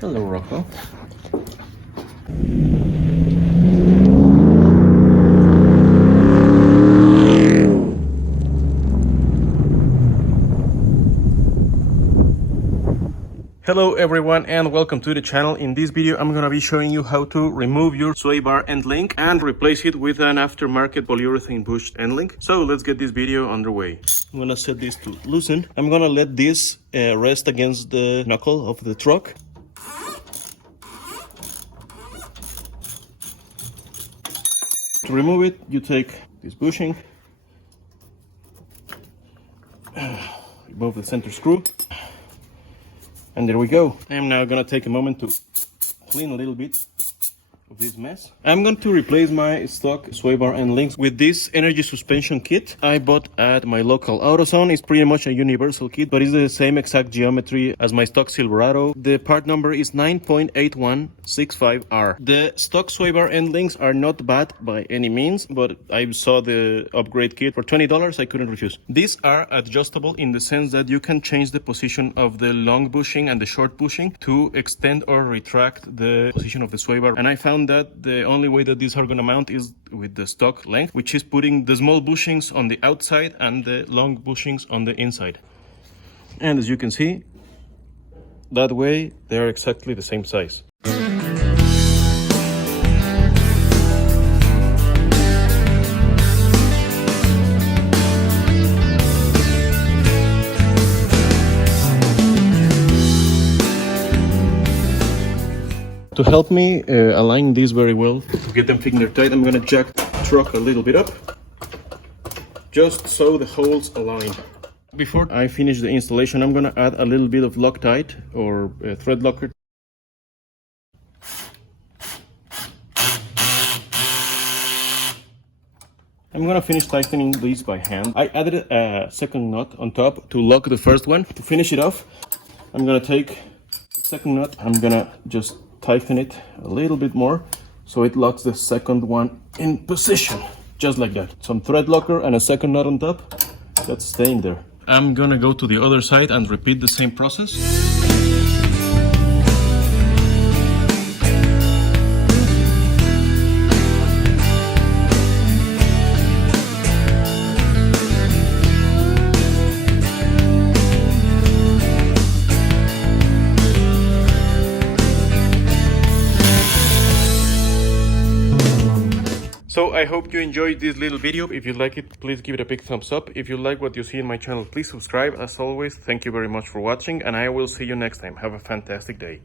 Hello, Rocco. Hello everyone and welcome to the channel. In this video I'm gonna be showing you how to remove your sway bar end link and replace it with an aftermarket polyurethane bushed end link. So let's get this video underway. I'm gonna set this to loosen. I'm gonna let this rest against the knuckle of the truck. To remove it, you take this bushing, remove the center screw. And there we go. I'm now gonna take a moment to clean a little bit of this mess. I'm going to replace my stock sway bar end links with this energy suspension kit I bought at my local Autozone. It's pretty much a universal kit, but it's the same exact geometry as my stock Silverado. The part number is 9.8165R. The stock sway bar end links are not bad by any means, but I saw the upgrade kit for $20. I couldn't refuse. These are adjustable in the sense that you can change the position of the long bushing and the short bushing to extend or retract the position of the sway bar. And I found that the only way that these are going to mount is with the stock length, which is putting the small bushings on the outside and the long bushings on the inside. And as you can see, that way they're exactly the same size. To help me align these very well, to get them finger tight, I'm gonna jack the truck a little bit up, just so the holes align. Before I finish the installation, I'm gonna add a little bit of Loctite or thread locker. I'm gonna finish tightening these by hand. I added a second nut on top to lock the first one. To finish it off, I'm gonna take the second nut, I'm gonna just tighten it a little bit more so it locks the second one in position, just like that. Some thread locker and a second nut on top, that's staying there. I'm gonna go to the other side and repeat the same process. So I hope you enjoyed this little video. If you like it, please give it a big thumbs up. If you like what you see in my channel, please subscribe. As always, thank you very much for watching, and I will see you next time. Have a fantastic day.